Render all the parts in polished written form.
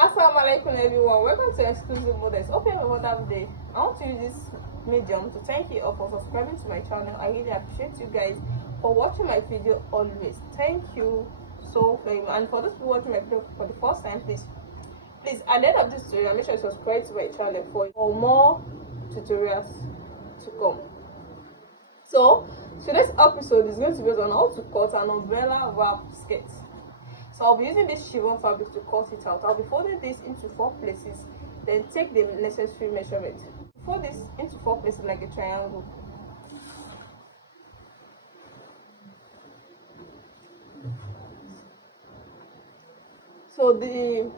Assalamu alaikum everyone, welcome to Exclusive Models. Hope you have a wonderful day. I want to use this medium to thank you all for subscribing to my channel. I really appreciate you guys for watching my video always. Thank you so very much. And for those who watching my video for the first time, please at the end of this tutorial, make sure you subscribe to my channel for more tutorials to come. So today's episode is going to be on how to cut an umbrella wrap skirt. So I'll be using this chiffon fabric to cut it out. I'll be folding this into 4 places, then take the necessary measurement. Fold this into 4 places like a triangle. So the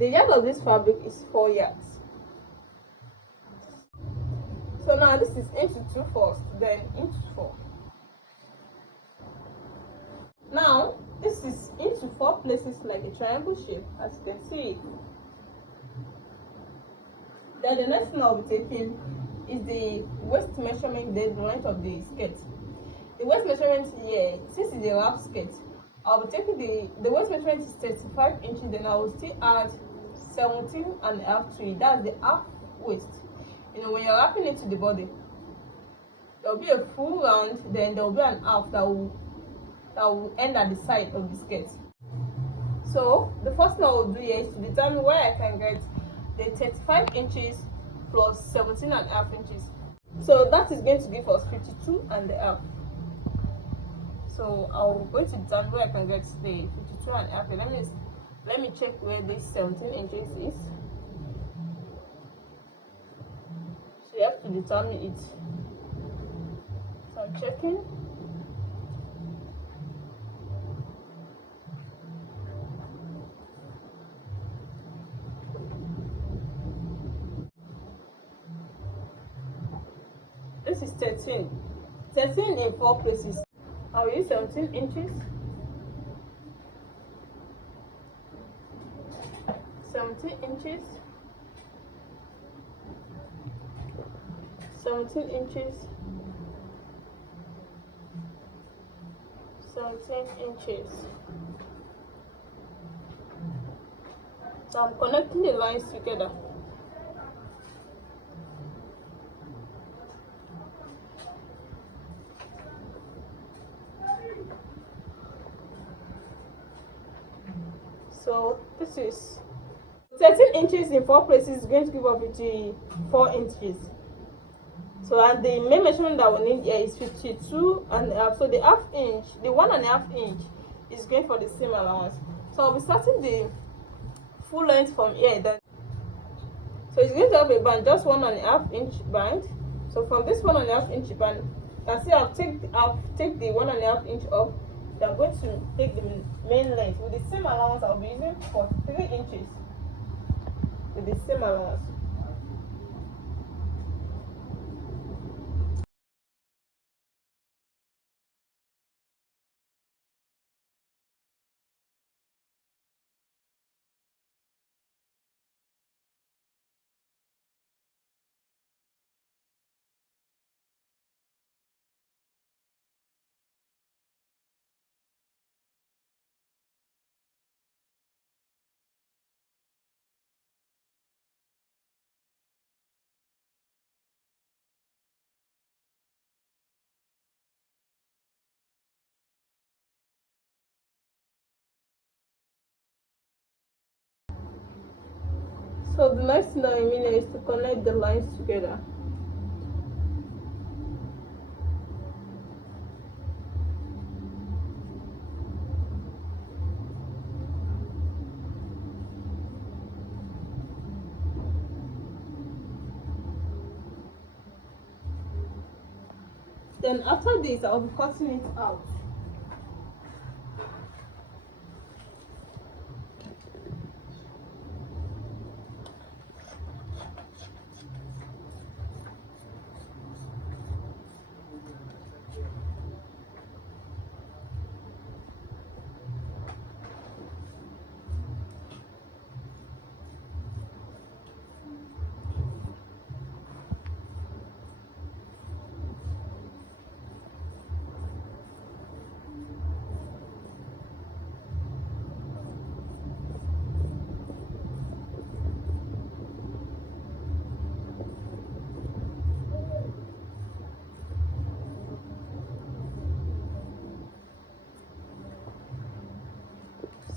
yard of this fabric is 4 yards. So now this is into 2 first, then into 4. Now this is into 4 places like a triangle shape, as you can see. Then the next thing I'll be taking is the waist measurement, the length of the skirt. The waist measurement here, since it's a wrap skirt, I'll be taking the waist measurement is 35 inches, then I will still add 17.5 to it. That's the half waist. You know, when you're wrapping it to the body, there will be a full round, then there will be an half that will end at the side of the skirt. So the first thing I will do here is to determine where I can get the 35 inches plus 17.5 inches. So that is going to give us 52.5. So I'm going to determine where I can get the 52.5. Let me check where this 17 inches is. So you have to determine it. So I'm checking. This is 13 in 4 places. I'll use 17 inches, 17 inches, 17 inches, 17 inches. So I'm connecting the lines together. So this is 13 inches in 4 places is going to give us 54 inches. So and the main measurement that we need here is 52.5. So the half inch, the 1.5 inch is going for the same allowance. So I'll be starting the full length from here. So it's going to have a band, just 1.5 inch band. So from this 1.5 inch band, you can see I'll take the 1.5 inch off. I'm going to take the main length with the same allowance. I'll be using for 3 inches with the same allowance. So the next thing I mean is to connect the lines together. Then after this, I'll be cutting it out.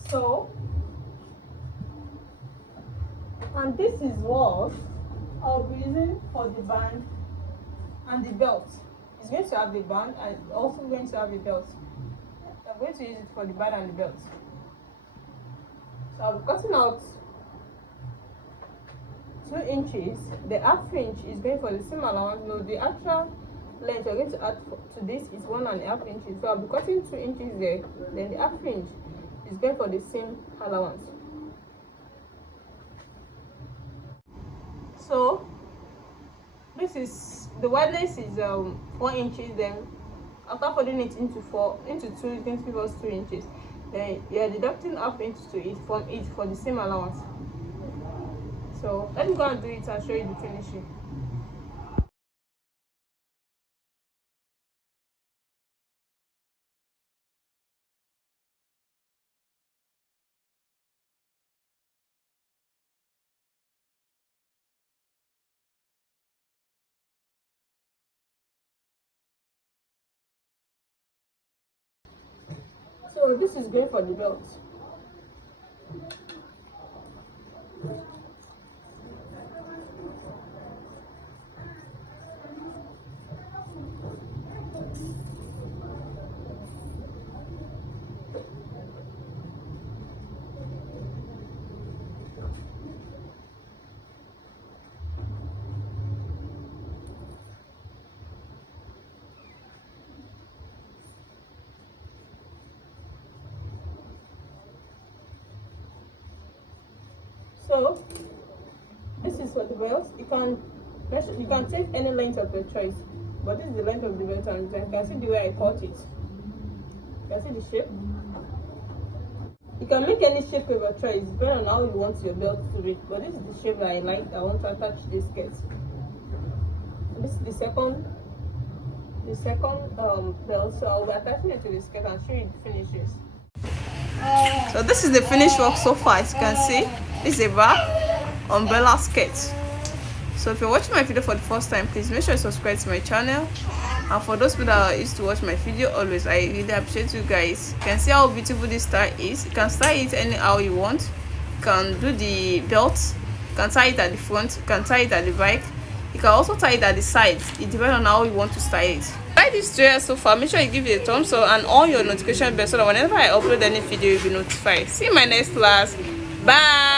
So, and this is what I'll be using for the band and the belt. It's going to have the band and also going to have the belt. I'm going to use it for the band and the belt. So I'll be cutting out 2 inches. The half inch is going for the same allowance. No, the actual length we're going to add to this is 1.5 inches. So I'll be cutting 2 inches there. Then the half inch is going for the same allowance. So this is the wideness is 4 inches. Then after folding it into 2, it's going to give us 2 inches. Then you are deducting half inch to it from it for the same allowance. So let me go and do it and show you the finishing. So this is going for the belt. So this is for the belt. You can take any length of your choice, but this is the length of the belt, and you can see the way I cut it. You can see the shape. You can make any shape of your choice depending on how you want your belt to be, but this is the shape that I like. I want to attach this skirt. This is the second belt, so I'll be attaching it to the skirt and show you the finishes. So this is the finished work so far. As you can see, this is a back umbrella skirt. So if you're watching my video for the first time, please make sure you subscribe to my channel. And for those people that used to watch my video always, I really appreciate you guys. You can see how beautiful this style is. You can style it anyhow you want. You can do the belt, you can tie it at the front, you can tie it at the back, you can also tie it at the sides. It depends on how you want to style it. Like this tutorial so far, make sure you give it a thumbs up and on your notification bell so that whenever I upload any video you'll be notified. See you in my next class. Bye.